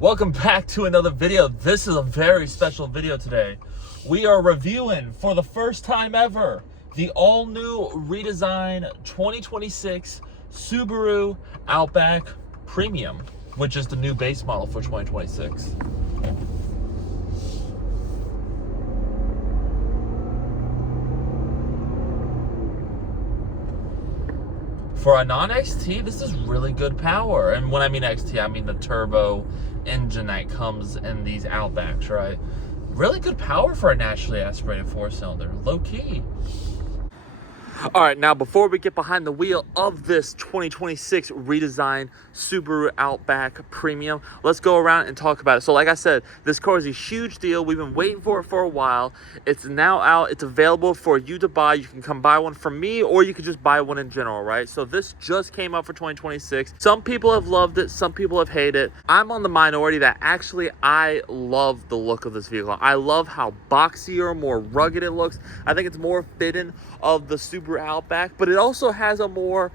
Welcome back to another video. This is a very special video today. We are reviewing, for the first time ever, the all-new redesign 2026 Subaru Outback Premium, which is the new base model for 2026. For a non-XT, this is really good power. And when I mean XT, I mean the turbo engine that comes in these Outbacks, right? Really good power for a naturally aspirated four-cylinder, low-key. All right, now before we get behind the wheel of this 2026 redesigned Subaru Outback Premium, let's go around and talk about it. So like I said, this car is a huge deal. We've been waiting for it for a while. It's now out. It's available for you to buy. You can come buy one from me, or you could just buy one in general, right? So this just came out for 2026. Some people have loved it. Some people have hated it. I'm on the minority that actually I love the look of this vehicle. I love how boxier, more rugged it looks. I think it's more fitting of the Subaru Outback, but it also has a more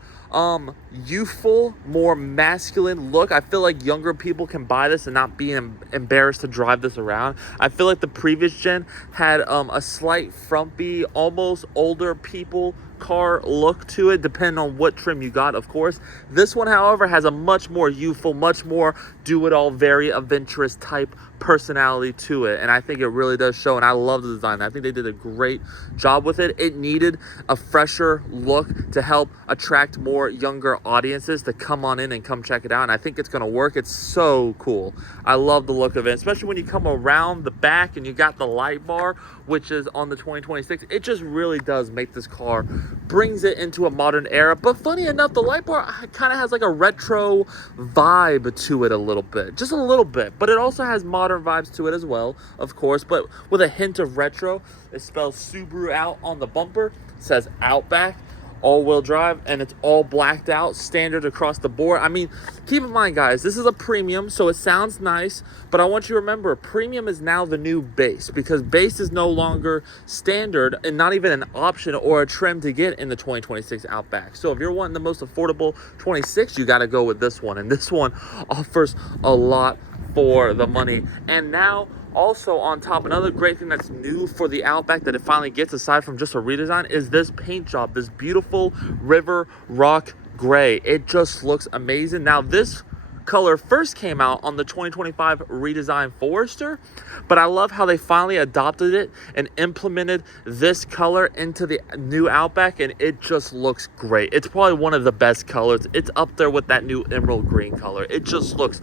youthful, more masculine look. I feel like younger people can buy this and not be embarrassed to drive this around. I feel like the previous gen had a slight frumpy, almost older people car look to it, depending on what trim you got, of course. This one, however, has a much more youthful, much more do-it-all, very adventurous type personality to it, and I think it really does show, and I love the design. I think they did a great job with it. It needed a fresher look to help attract more younger audiences to come on in and come check it out, and I think it's going to work. It's so cool. I love the look of it, especially when you come around the back and you got the light bar, which is on the 2026. It just really does make this car, brings it into a modern era. But funny enough, the light bar kind of has like a retro vibe to it a little bit, just a little bit, but it also has modern vibes to it as well, of course, but with a hint of retro. It spells Subaru out on the bumper. It says Outback, all-wheel drive, and it's all blacked out, standard across the board. I mean, keep in mind, guys, this is a premium, so it sounds nice, but I want you to remember, premium is now the new base, because base is no longer standard and not even an option or a trim to get in the 2026 Outback. So if you're wanting the most affordable 26, you got to go with this one, and this one offers a lot for the money. And now, also on top, another great thing that's new for the Outback that it finally gets, aside from just a redesign, is this paint job, this beautiful river rock gray. It just looks amazing. Now, this color first came out on the 2025 redesigned Forester, but I love how they finally adopted it and implemented this color into the new Outback, and it just looks great. It's probably one of the best colors. It's up there with that new emerald green color. It just looks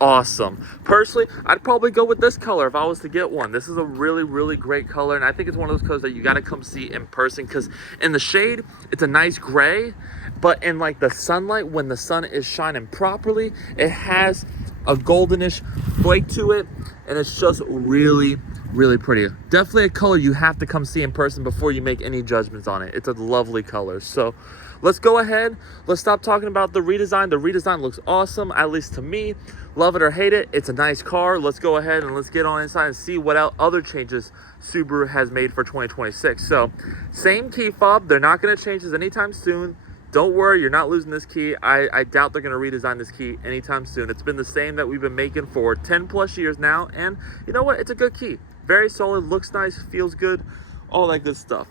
awesome. Personally, I'd probably go with this color if I was to get one. This is a really, really great color, and I think it's one of those colors that you got to come see in person, because in the shade, it's a nice gray, but in like the sunlight, when the sun is shining properly, it has a goldenish flake to it, and it's just really, really pretty. Definitely a color you have to come see in person before you make any judgments on it. It's a lovely color. So let's go ahead. Let's stop talking about the redesign. The redesign looks awesome, at least to me. Love it or hate it, it's a nice car. Let's go ahead and let's get on inside and see what other changes Subaru has made for 2026. So, same key fob. They're not going to change this anytime soon. Don't worry, you're not losing this key. I doubt they're going to redesign this key anytime soon. It's been the same that we've been making for 10 plus years now, and you know what? It's a good key. Very solid, looks nice, feels good, all that good stuff.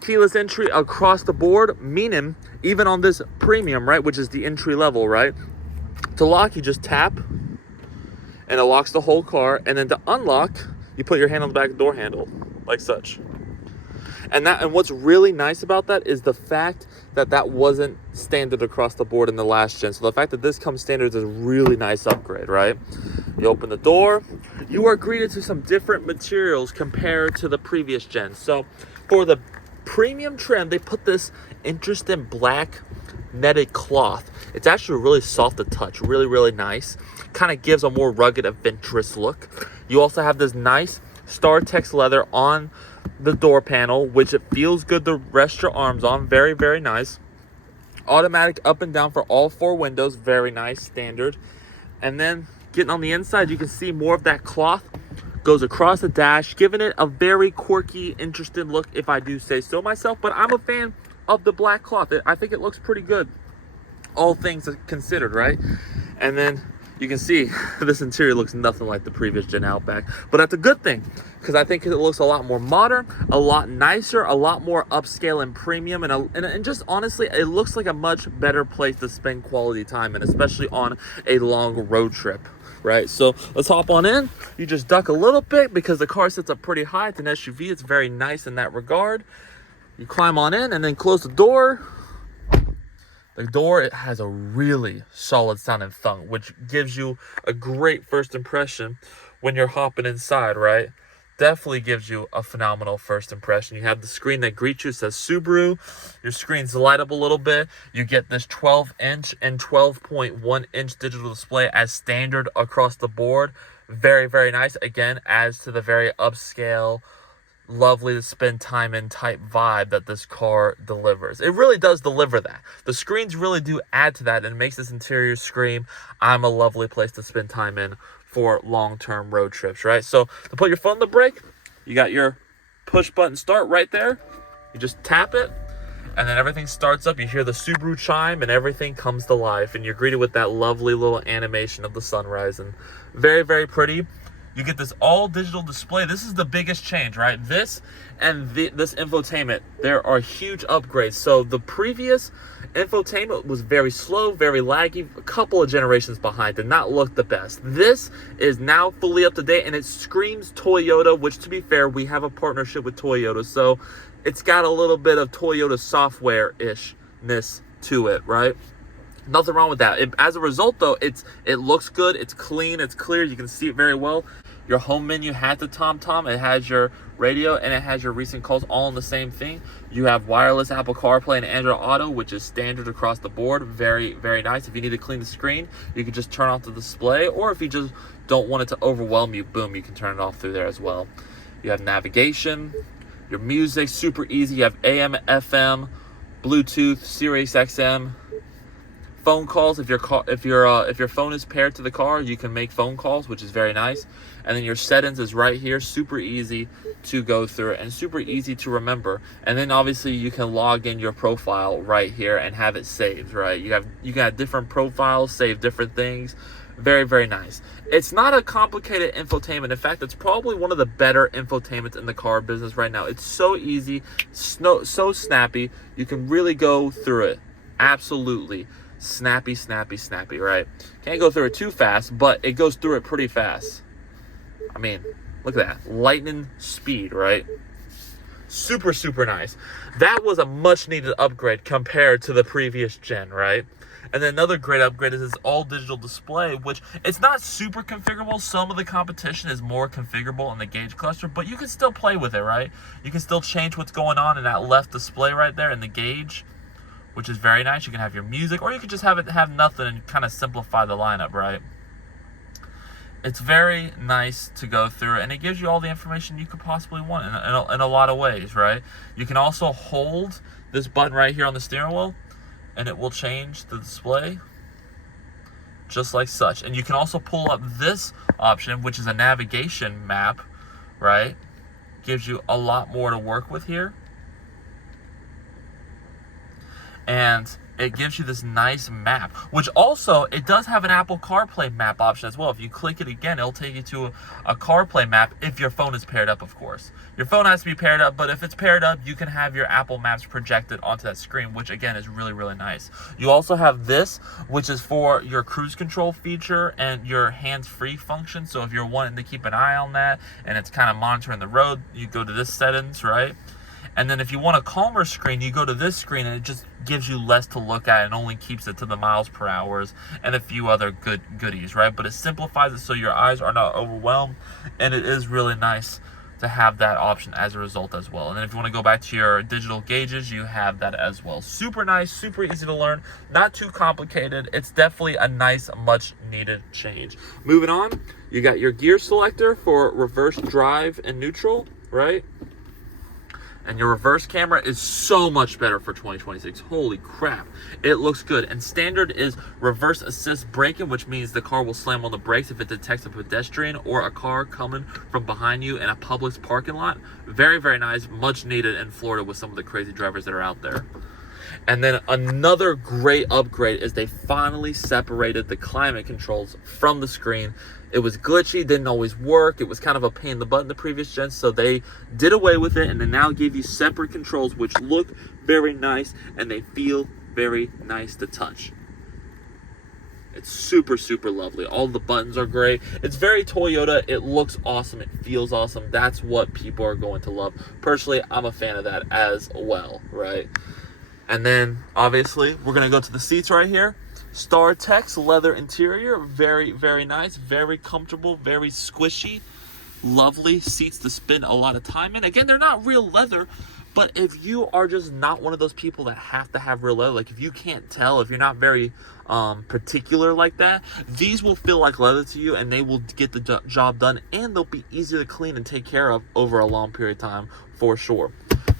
Keyless entry across the board, meaning even on this premium, right, which is the entry level, right? To lock, you just tap, and it locks the whole car. And then to unlock, you put your hand on the back door handle, like such. And what's really nice about that is the fact that that wasn't standard across the board in the last gen. So the fact that this comes standard is a really nice upgrade, right? You open the door, you are greeted to some different materials compared to the previous gen. So for the premium trim, they put this interesting black netted cloth. It's actually really soft to touch, really, really nice. Kind of gives a more rugged, adventurous look. You also have this nice StarTex leather on the door panel, which it feels good to rest your arms on. Very, very nice. Automatic up and down for all four windows. Very nice, standard. And then getting on the inside, you can see more of that cloth goes across the dash, giving it a very quirky, interesting look, if I do say so myself. But I'm a fan of the black cloth. I think it looks pretty good, all things considered, right? And then you can see this interior looks nothing like the previous gen Outback, but that's a good thing because I think it looks a lot more modern, a lot nicer, a lot more upscale and premium, and just honestly, it looks like a much better place to spend quality time, and especially on a long road trip. Right, so let's hop on in. You just duck a little bit because the car sits up pretty high. It's an SUV. It's very nice in that regard. You climb on in and then close the door. The door, it has a really solid sounding thunk, which gives you a great first impression when you're hopping inside, right? Definitely gives you a phenomenal first impression. You have the screen that greets you, says Subaru. Your screens light up a little bit. You get this 12-inch and 12.1-inch digital display as standard across the board. Very, very nice. Again, adds to the very upscale, lovely to spend time in type vibe that this car delivers. It really does deliver that. The screens really do add to that and makes this interior scream, I'm a lovely place to spend time in for long-term road trips, right? So to put your foot on the brake, you got your push button start right there. You just tap it and then everything starts up. You hear the Subaru chime and everything comes to life, and you're greeted with that lovely little animation of the sunrise, and very, very pretty. You get this all digital display. This is the biggest change, right? This and this infotainment, there are huge upgrades. So the previous infotainment was very slow, very laggy, a couple of generations behind, did not look the best. This is now fully up to date, and it screams Toyota, which, to be fair, we have a partnership with Toyota, so it's got a little bit of Toyota software-ishness to it, right? Nothing wrong with that. As a result, though, it looks good, it's clean, it's clear, you can see it very well. Your home menu has the TomTom, it has your radio, and it has your recent calls all in the same thing. You have wireless Apple CarPlay and Android Auto, which is standard across the board. Very, very nice. If you need to clean the screen, you can just turn off the display, or if you just don't want it to overwhelm you, boom, you can turn it off through there as well. You have navigation, your music, super easy. You have AM, FM, Bluetooth, Sirius XM. Phone calls, if your phone is paired to the car, you can make phone calls, which is very nice. And then your settings is right here, super easy to go through and super easy to remember. And then obviously you can log in your profile right here and have it saved, right? You can have different profiles, save different things. Very, very nice. It's not a complicated infotainment. In fact, it's probably one of the better infotainments in the car business right now. It's so easy, so snappy. You can really go through it. Absolutely. Snappy, snappy, snappy, right? Can't go through it too fast, but it goes through it pretty fast. I mean, look at that. Lightning speed, right? Super, super nice. That was a much needed upgrade compared to the previous gen, right? And then another great upgrade is this all digital display, which it's not super configurable. Some of the competition is more configurable in the gauge cluster, but you can still play with it, right? You can still change what's going on in that left display right there in the gauge, which is very nice. You can have your music, or you could just have nothing and kind of simplify the lineup, right? It's very nice to go through, and it gives you all the information you could possibly want in a lot of ways, right? You can also hold this button right here on the steering wheel, and it will change the display just like such. And you can also pull up this option, which is a navigation map, right? Gives you a lot more to work with here. And it gives you this nice map, which also, it does have an Apple CarPlay map option as well. If you click it again, it'll take you to a CarPlay map if your phone is paired up, of course. Your phone has to be paired up, but if it's paired up, you can have your Apple Maps projected onto that screen, which again is really, really nice. You also have this, which is for your cruise control feature and your hands-free function. So if you're wanting to keep an eye on that and it's kind of monitoring the road, you go to this settings, right? And then if you want a calmer screen, you go to this screen and it just gives you less to look at and only keeps it to the miles per hours and a few other goodies, right? But it simplifies it so your eyes are not overwhelmed, and it is really nice to have that option as a result as well. And then if you want to go back to your digital gauges, you have that as well. Super nice, super easy to learn, not too complicated. It's definitely a nice, much needed change. Moving on, you got your gear selector for reverse drive and neutral, right? And your reverse camera is so much better for 2026. Holy crap. It looks good. And standard is reverse assist braking, which means the car will slam on the brakes if it detects a pedestrian or a car coming from behind you in a Publix parking lot. Very, very nice. Much needed in Florida with some of the crazy drivers that are out there. And then another great upgrade is they finally separated the climate controls from the screen. It was glitchy, didn't always work. It was kind of a pain in the butt in the previous gen, so they did away with it, and they now give you separate controls, which look very nice, and they feel very nice to touch. It's super, super lovely. All the buttons are great. It's very Toyota. It looks awesome. It feels awesome. That's what people are going to love. Personally, I'm a fan of that as well, right? And then, obviously, we're going to go to the seats right here. StarTex leather interior. Very, very nice. Very comfortable. Very squishy. Lovely seats to spend a lot of time in. Again, they're not real leather, but if you are just not one of those people that have to have real leather, like if you can't tell, if you're not very particular like that, these will feel like leather to you, and they will get the job done, and they'll be easier to clean and take care of over a long period of time for sure.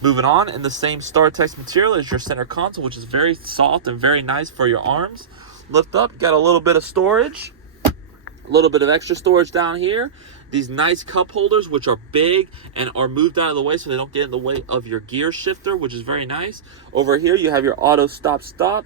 Moving on, in the same StarTex material is your center console, which is very soft and very nice for your arms. Lift up, got a little bit of storage, a little bit of extra storage down here. These nice cup holders, which are big and are moved out of the way so they don't get in the way of your gear shifter, which is very nice. Over here, you have your auto start stop.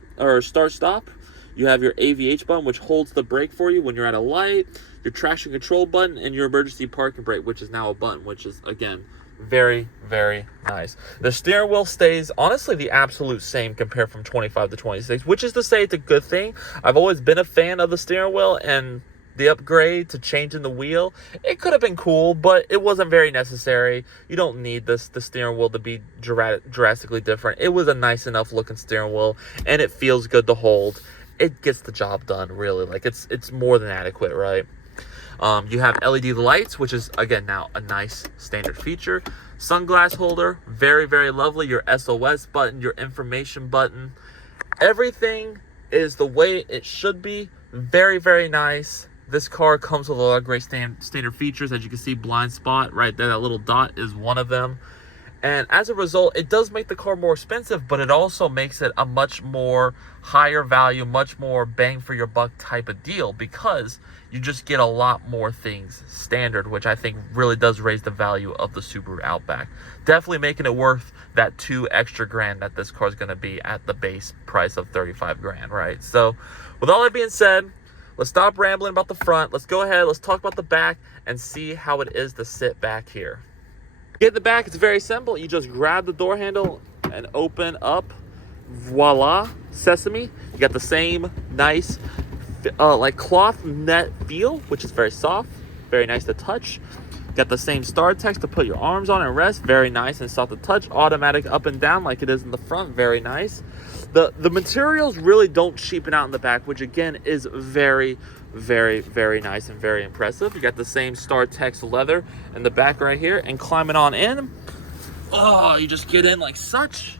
You have your AVH button, which holds the brake for you when you're at a light, your traction control button, and your emergency parking brake, which is now a button, which is, again, very, very nice. The steering wheel stays, honestly, the absolute same compared from 25 to 26, which is to say it's a good thing. I've always been a fan of the steering wheel, and the upgrade to changing the wheel, it could have been cool, but it wasn't very necessary. You don't need the steering wheel to be drastically different. It was a nice enough looking steering wheel, and it feels good to hold. It gets the job done, really. Like, it's more than adequate, right? You have LED lights, which is, again, now a nice standard feature. Sunglass holder, very, very lovely. Your SOS button, your information button. Everything is the way it should be. Very, very nice. This car comes with a lot of great standard features. As you can see, blind spot right there, that little dot is one of them. And as a result, it does make the car more expensive, but it also makes it a much more higher value, much more bang for your buck type of deal, because you just get a lot more things standard, which I think really does raise the value of the Subaru Outback. Definitely making it worth that $2 extra grand that this car is going to be at the base price of 35 grand, right? So with all that being said, let's stop rambling about the front. Let's go ahead. Let's talk about the back and see how it is to sit back here. Get in the back. It's very simple. You just grab the door handle and open up. Voila. Sesame. You got the same nice like cloth net feel, which is very soft. Very nice to touch. Got the same StarTex to put your arms on and rest. Very nice and soft to touch. Automatic up and down like it is in the front. Very nice. The materials really don't cheapen out in the back, which again is very, very, very nice and very impressive. You got the same StarTex leather in the back right here, and climbing on in, oh, you just get in like such.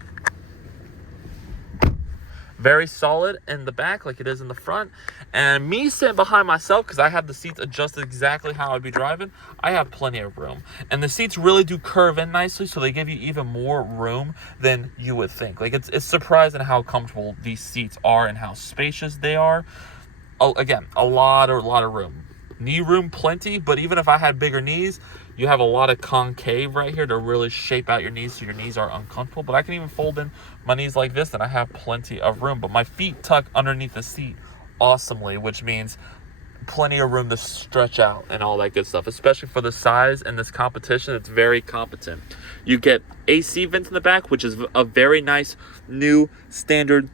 Very solid in the back like it is in the front. And me sitting behind myself, because I have the seats adjusted exactly how I'd be driving, I have plenty of room. And the seats really do curve in nicely, so they give you even more room than you would think. Like, it's surprising how comfortable these seats are and how spacious they are. Oh, again, a lot of room. Knee room plenty, but even if I had bigger knees, you have a lot of concave right here to really shape out your knees so your knees are uncomfortable. But I can even fold in my knees like this, and I have plenty of room. But my feet tuck underneath the seat awesomely, which means plenty of room to stretch out and all that good stuff. Especially for the size and this competition, it's very competent. You get AC vents in the back, which is a very nice new standard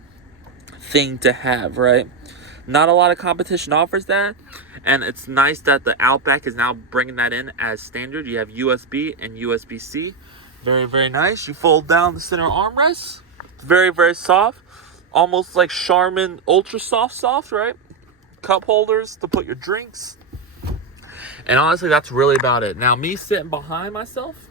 thing to have, right? Not a lot of competition offers that, and it's nice that the Outback is now bringing that in as standard. You have USB and USB-C. Very, very nice. You fold down the center armrest. It's very, very soft. Almost like Charmin Ultra Soft, right? Cup holders to put your drinks. And honestly, that's really about it. Now, me sitting behind myself,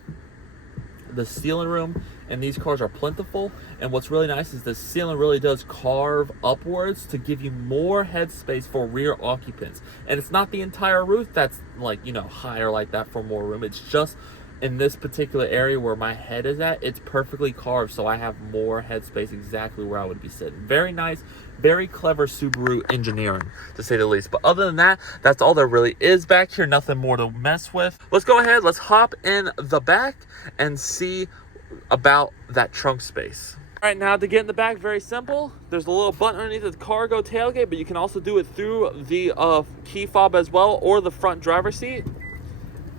the ceiling room and these cars are plentiful, and what's really nice is the ceiling really does carve upwards to give you more headspace for rear occupants. And it's not the entire roof that's like, you know, higher like that for more room. It's just in this particular area where my head is at, it's perfectly carved, so I have more headspace exactly where I would be sitting. Very nice, very clever Subaru engineering, to say the least. But other than that, that's all there really is back here. Nothing more to mess with. Let's go ahead, let's hop in the back and see about that trunk space. All right, now to get in the back, very simple. There's a little button underneath the cargo tailgate, but you can also do it through the key fob as well, or the front driver's seat.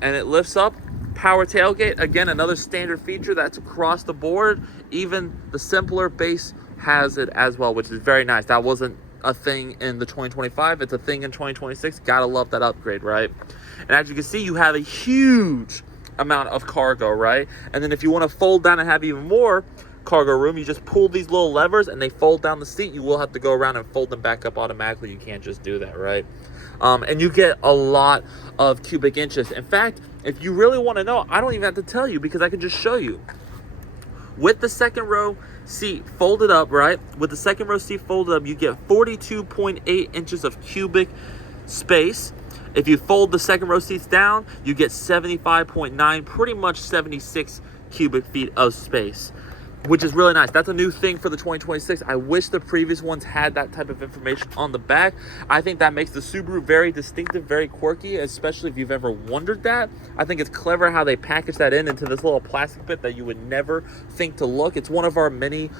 And it lifts up. Power tailgate, again, another standard feature that's across the board. Even the simpler base has it as well, which is very nice. That wasn't a thing in the 2025. It's a thing in 2026. Gotta love that upgrade, right? And as you can see, you have a huge amount of cargo, right? And then if you want to fold down and have even more cargo room, you just pull these little levers and they fold down the seat. You will have to go around and fold them back up automatically. You can't just do that, right? And you get a lot of cubic inches. In fact, if you really want to know, I don't even have to tell you because I can just show you. With the second row seat folded up, right? With the second row seat folded up, you get 42.8 inches of cubic space. If you fold the second row seats down, you get 75.9, pretty much 76 cubic feet of space, which is really nice. That's a new thing for the 2026. I wish the previous ones had that type of information on the back. I think that makes the Subaru very distinctive, very quirky, especially if you've ever wondered that. I think it's clever how they package that into this little plastic bit that you would never think to look. It's one of our many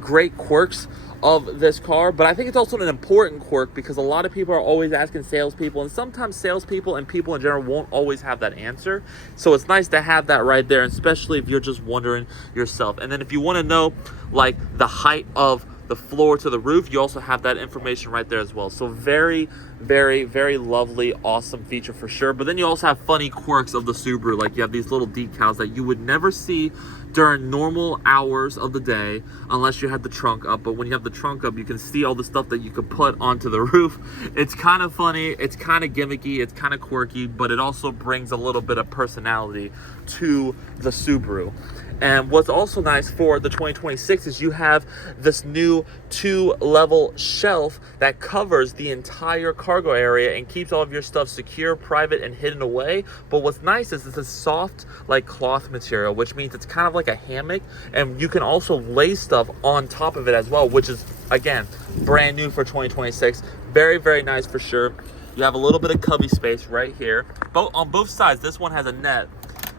great quirks of this car, but I think it's also an important quirk because a lot of people are always asking salespeople, and sometimes salespeople and people in general won't always have that answer. So it's nice to have that right there, especially if you're just wondering yourself. And then if you want to know like the height of the floor to the roof, you also have that information right there as well. So very, very, very lovely, awesome feature for sure. But then you also have funny quirks of the Subaru. Like you have these little decals that you would never see during normal hours of the day unless you had the trunk up. But when you have the trunk up, you can see all the stuff that you could put onto the roof. It's kind of funny, it's kind of gimmicky, it's kind of quirky, but it also brings a little bit of personality to the Subaru. And what's also nice for the 2026 is you have this new 2-level shelf that covers the entire cargo area and keeps all of your stuff secure, private, and hidden away. But what's nice is it's a soft, like cloth material, which means it's kind of like a hammock, and you can also lay stuff on top of it as well, which is, again, brand new for 2026. Very, very nice for sure. You have a little bit of cubby space right here. On both sides, this one has a net.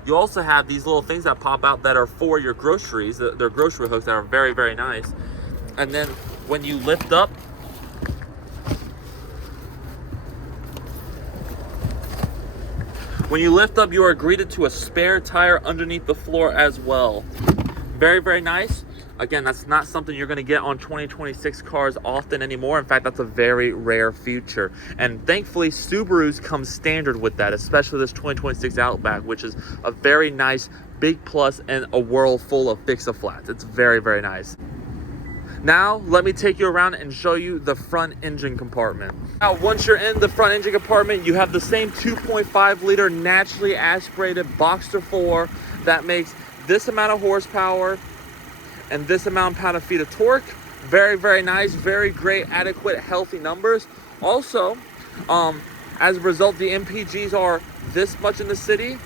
You also have these little things that pop out that are for your groceries. They're grocery hooks that are very, very nice. And then when you lift up, you are greeted to a spare tire underneath the floor as well. Very, very nice. Again, that's not something you're going to get on 2026 cars often anymore. In fact, that's a very rare feature. And thankfully, Subarus come standard with that, especially this 2026 Outback, which is a very nice big plus in a world full of fix-a-flats. It's very, very nice. Now, let me take you around and show you the front engine compartment. Now, once you're in the front engine compartment, you have the same 2.5 liter naturally aspirated Boxster 4 that makes this amount of horsepower and this amount of pound-feet of torque. Very, very nice, very great, adequate, healthy numbers. Also, as a result, the MPGs are this much in the city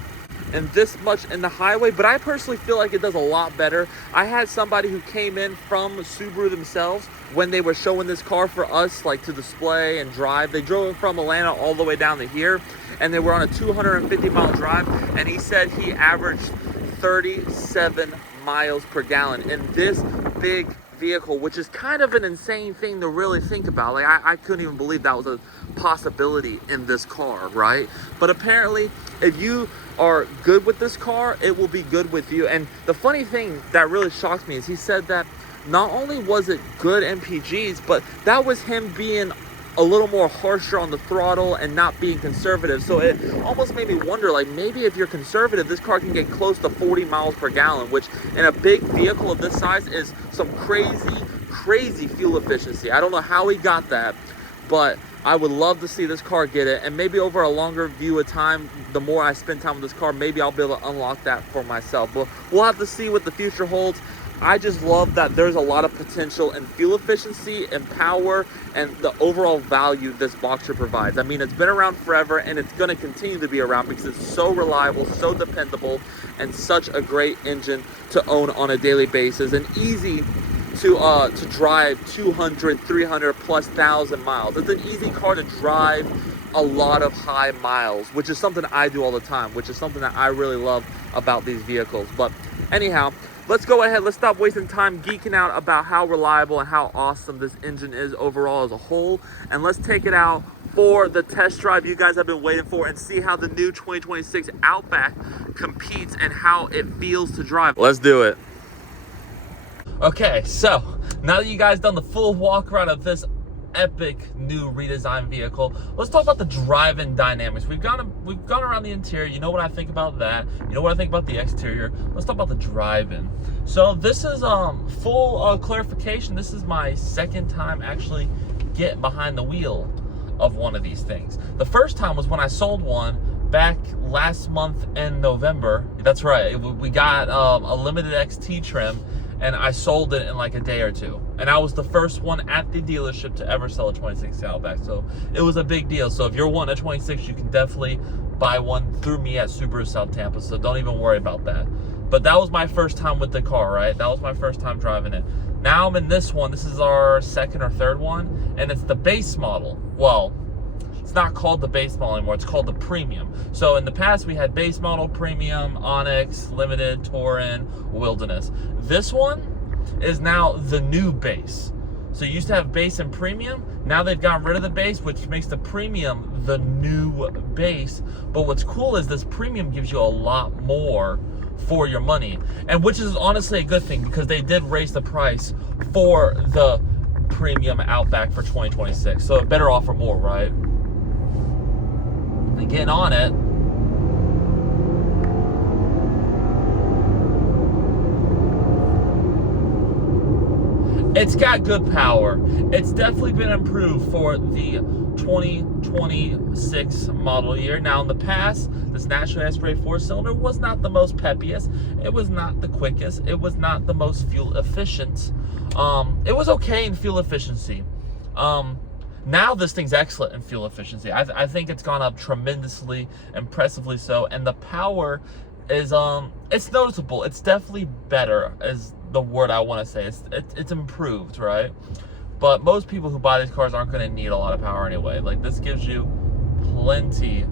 and this much in the highway, but I personally feel like it does a lot better. I had somebody who came in from Subaru themselves when they were showing this car for us, like to display and drive. They drove from Atlanta all the way down to here, and they were on a 250-mile drive, and he said he averaged 37 miles per gallon in this big vehicle, which is kind of an insane thing to really think about. Like I couldn't even believe that was a possibility in this car, right? But apparently, if you are good with this car, it will be good with you. And the funny thing that really shocked me is he said that not only was it good MPGs, but that was him being a little more harsher on the throttle and not being conservative. So it almost made me wonder, like, maybe if you're conservative, this car can get close to 40 miles per gallon, which in a big vehicle of this size is some crazy fuel efficiency. I don't know how he got that, but I would love to see this car get it. And maybe over a longer view of time, the more I spend time with this car, maybe I'll be able to unlock that for myself. But we'll have to see what the future holds. I just love that there's a lot of potential in fuel efficiency and power and the overall value this Boxster provides. I mean, it's been around forever and it's going to continue to be around because it's so reliable, so dependable, and such a great engine to own on a daily basis and easy to drive 200, 300 plus thousand miles. It's an easy car to drive a lot of high miles, which is something I do all the time, which is something that I really love about these vehicles. But anyhow, let's go ahead. Let's stop wasting time geeking out about how reliable and how awesome this engine is overall as a whole. And let's take it out for the test drive you guys have been waiting for and see how the new 2026 Outback competes and how it feels to drive. Let's do it. Okay, so now that you guys done the full walk around of this epic new redesigned vehicle, let's talk about the driving dynamics. We've gone around the interior. You know what I think about that. You know what I think about the exterior. Let's talk about the driving. So this is full clarification. This is my second time actually getting behind the wheel of one of these things. The first time was when I sold one back last month in November. That's right. We got a limited XT trim, and I sold it in like a day or two. And I was the first one at the dealership to ever sell a 26 Outback. So it was a big deal. So if you're wanting a 26, you can definitely buy one through me at Subaru South Tampa. So don't even worry about that. But that was my first time with the car, right? That was my first time driving it. Now I'm in this one. This is our second or third one. And it's the base model. Well, it's not called the base model anymore. It's called the premium. So in the past, we had base model, premium, Onyx, limited, Touring, Wilderness. This one is now the new base. So you used to have base and premium. Now they've gotten rid of the base, which makes the premium the new base. But what's cool is this premium gives you a lot more for your money, and which is honestly a good thing because they did raise the price for the premium Outback for 2026. So it better offer more, right? And getting on it, it's got good power. It's definitely been improved for the 2026 model year. Now in the past, this naturally aspirated 4-cylinder was not the most peppiest. It was not the quickest. It was not the most fuel efficient. It was okay in fuel efficiency. Now this thing's excellent in fuel efficiency. I think it's gone up tremendously, impressively so, and the power is it's noticeable. It's definitely better, is the word I want to say. It's improved, right? But most people who buy these cars aren't going to need a lot of power anyway. Like, this gives you plenty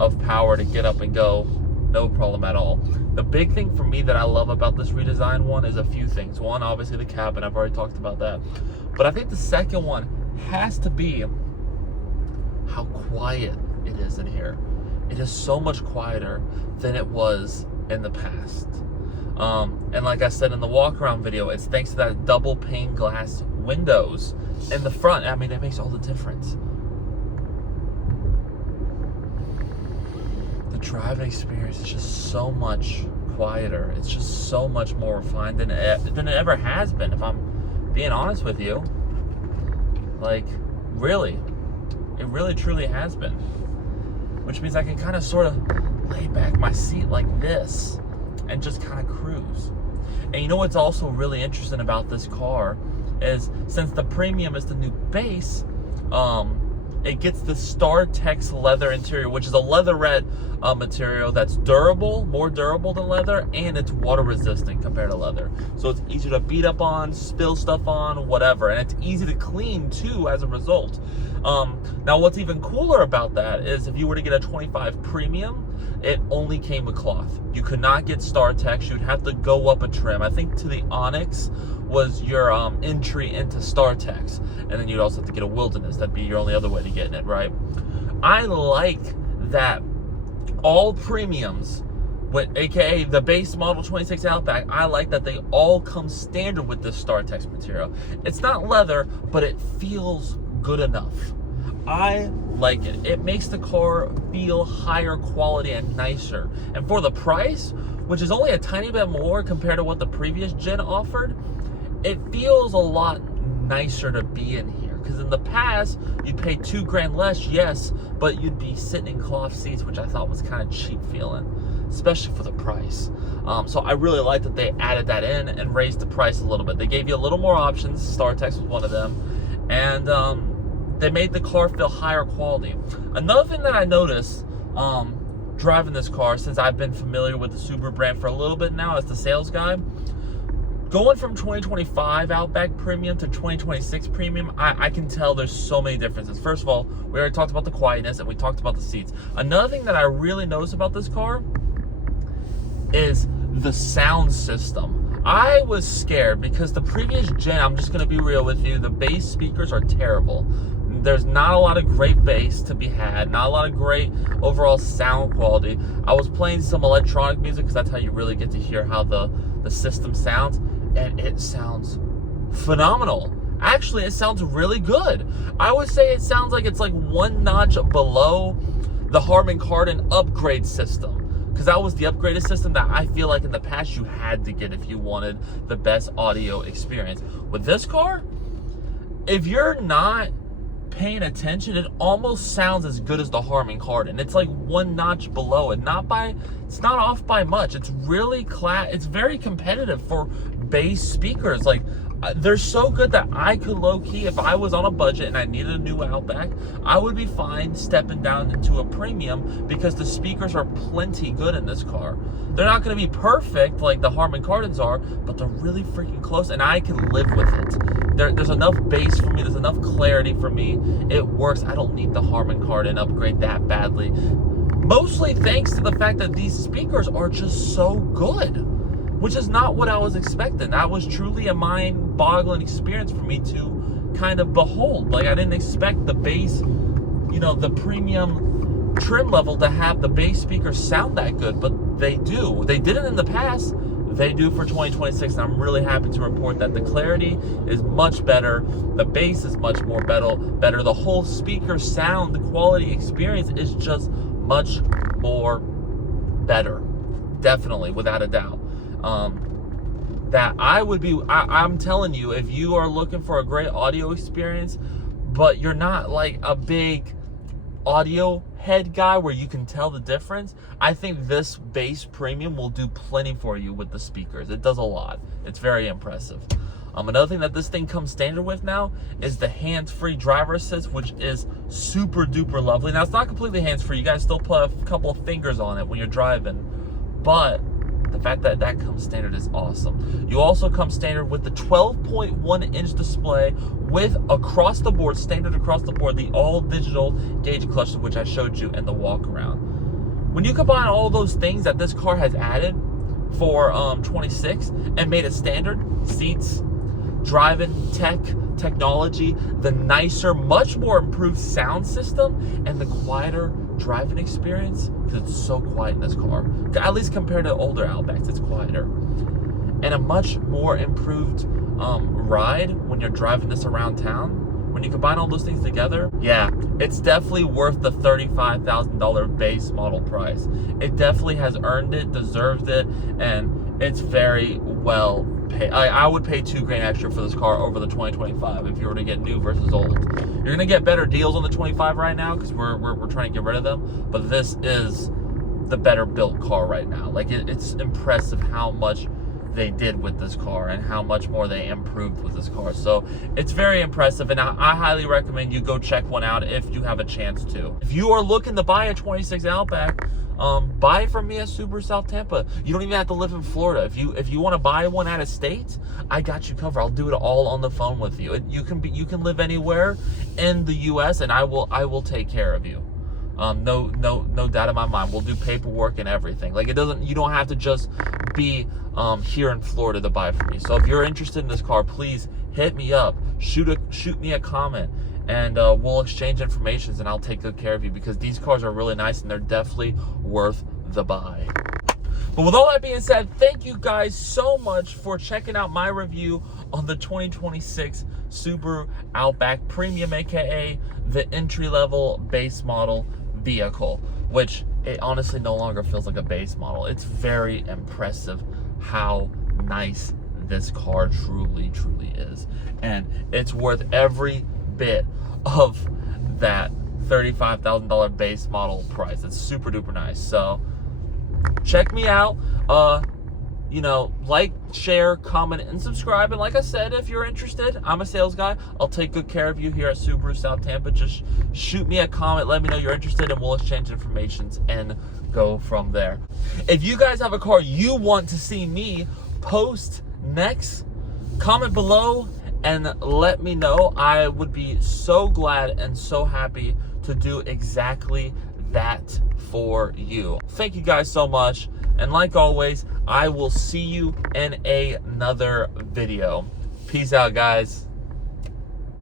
of power to get up and go, no problem at all. The big thing for me that I love about this redesigned one is a few things. One, obviously the cabin. I've already talked about that. But I think the second one has to be how quiet it is in here. It is so much quieter than it was in the past. And like I said in the walk around video, it's thanks to that double pane glass windows in the front. I mean, it makes all the difference. The driving experience is just so much quieter. It's just so much more refined than it ever has been, if I'm being honest with you. Like, really. It really truly has been. Which means I can kind of sort of lay back my seat like this and just kind of cruise. And you know what's also really interesting about this car is, since the premium is the new base, it gets the StarTex leather interior, which is a leatherette material that's durable, more durable than leather, and it's water resistant compared to leather. So it's easier to beat up on, spill stuff on, whatever, and it's easy to clean too as a result. Now what's even cooler about that is if you were to get a 25 premium, it only came with cloth. You could not get StarTex. You'd have to go up a trim. I think to the Onyx was your entry into StarTex, and then you'd also have to get a Wilderness. That'd be your only other way to get it, right? I like that all premiums, with aka the base model 26 Outback, I like that they all come standard with this StarTex material. It's not leather, but it feels good enough. I like it. It makes the car feel higher quality and nicer. And for the price, which is only a tiny bit more compared to what the previous gen offered, it feels a lot nicer to be in here. Because in the past, you'd pay $2,000 less, yes, but you'd be sitting in cloth seats, which I thought was kind of cheap feeling, especially for the price. So I really like that they added that in and raised the price a little bit. They gave you a little more options. StarTex was one of them. And they made the car feel higher quality. Another thing that I noticed driving this car, since I've been familiar with the Subaru brand for a little bit now as the sales guy, going from 2025 Outback Premium to 2026 Premium, I can tell there's so many differences. First of all, we already talked about the quietness and we talked about the seats. Another thing that I really notice about this car is the sound system. I was scared because the previous gen, I'm just going to be real with you, the bass speakers are terrible. There's not a lot of great bass to be had, not a lot of great overall sound quality. I was playing some electronic music because that's how you really get to hear how the system sounds, and it sounds phenomenal. Actually, it sounds really good. I would say it sounds like it's like one notch below the Harman Kardon upgrade system, because that was the upgraded system that I feel like in the past you had to get if you wanted the best audio experience. With this car, if you're not paying attention, it almost sounds as good as the Harman Kardon. It's like one notch below it. It's not off by much. It's really it's very competitive for bass speakers. Like, they're so good that I could low-key, if I was on a budget and I needed a new Outback, I would be fine stepping down into a premium because the speakers are plenty good in this car. They're not going to be perfect like the Harman Kardons are, but they're really freaking close, and I can live with it. There's enough bass for me. There's enough clarity for me. It works. I don't need the Harman Kardon upgrade that badly. Mostly thanks to the fact that these speakers are just so good, which is not what I was expecting. That was truly a mind-boggling experience for me to kind of behold. Like, I didn't expect the bass, the premium trim level to have the bass speakers sound that good, but they do. They didn't in the past. They do for 2026, and I'm really happy to report that the clarity is much better. The bass is much more better. The whole speaker sound, the quality experience is just much more better. Definitely, without a doubt. That I'm telling you, if you are looking for a great audio experience, but you're not like a big audio head guy where you can tell the difference, I think this bass premium will do plenty for you with the speakers. It does a lot. It's very impressive. Another thing that this thing comes standard with now is the hands-free driver assist, which is super duper lovely. Now, it's not completely hands-free. You guys still put a couple of fingers on it when you're driving, but the fact that that comes standard is awesome. You also come standard with the 12.1-inch display with standard across the board, the all-digital gauge cluster, which I showed you in the walk-around. When you combine all those things that this car has added for 26 and made it standard, seats, driving, technology, the nicer, much more improved sound system, and the quieter driving experience, because it's so quiet in this car, at least compared to older Outbacks, it's quieter, and a much more improved ride when you're driving this around town. When you combine all those things together, yeah, it's definitely worth the $35,000 base model price. It definitely has earned it, deserves it, and it's very well paid. I would pay $2,000 extra for this car over the 2025 if you were to get new versus old. You're gonna get better deals on the 25 right now because we're trying to get rid of them, but this is the better built car right now. Like, it's impressive how much they did with this car and how much more they improved with this car. So it's very impressive, and I highly recommend you go check one out if you have a chance to. If you are looking to buy a 26 Outback, buy it from me at Subaru South Tampa. You don't even have to live in Florida. If you want to buy one out of state, I got you covered. I'll do it all on the phone with you. You can live anywhere in the U.S. and I will take care of you. No doubt in my mind. We'll do paperwork and everything. Like, you don't have to just be here in Florida to buy from me. So if you're interested in this car, please hit me up, shoot me a comment, and we'll exchange information, and I'll take good care of you, because these cars are really nice and they're definitely worth the buy. But with all that being said, thank you guys so much for checking out my review on the 2026 Subaru Outback Premium, aka the entry-level base model vehicle, which it honestly no longer feels like a base model. It's very impressive how nice this car truly is, and it's worth every bit of that $35,000 base model price. It's super duper nice. So check me out. Like, share, comment, and subscribe. And like I said, if you're interested, I'm a sales guy. I'll take good care of you here at Subaru South Tampa. Just shoot me a comment, let me know you're interested, and we'll exchange information and go from there. If you guys have a car you want to see me post next, comment below and let me know. I would be so glad and so happy to do exactly that for you. Thank you guys so much. And like always, I will see you in another video. Peace out, guys.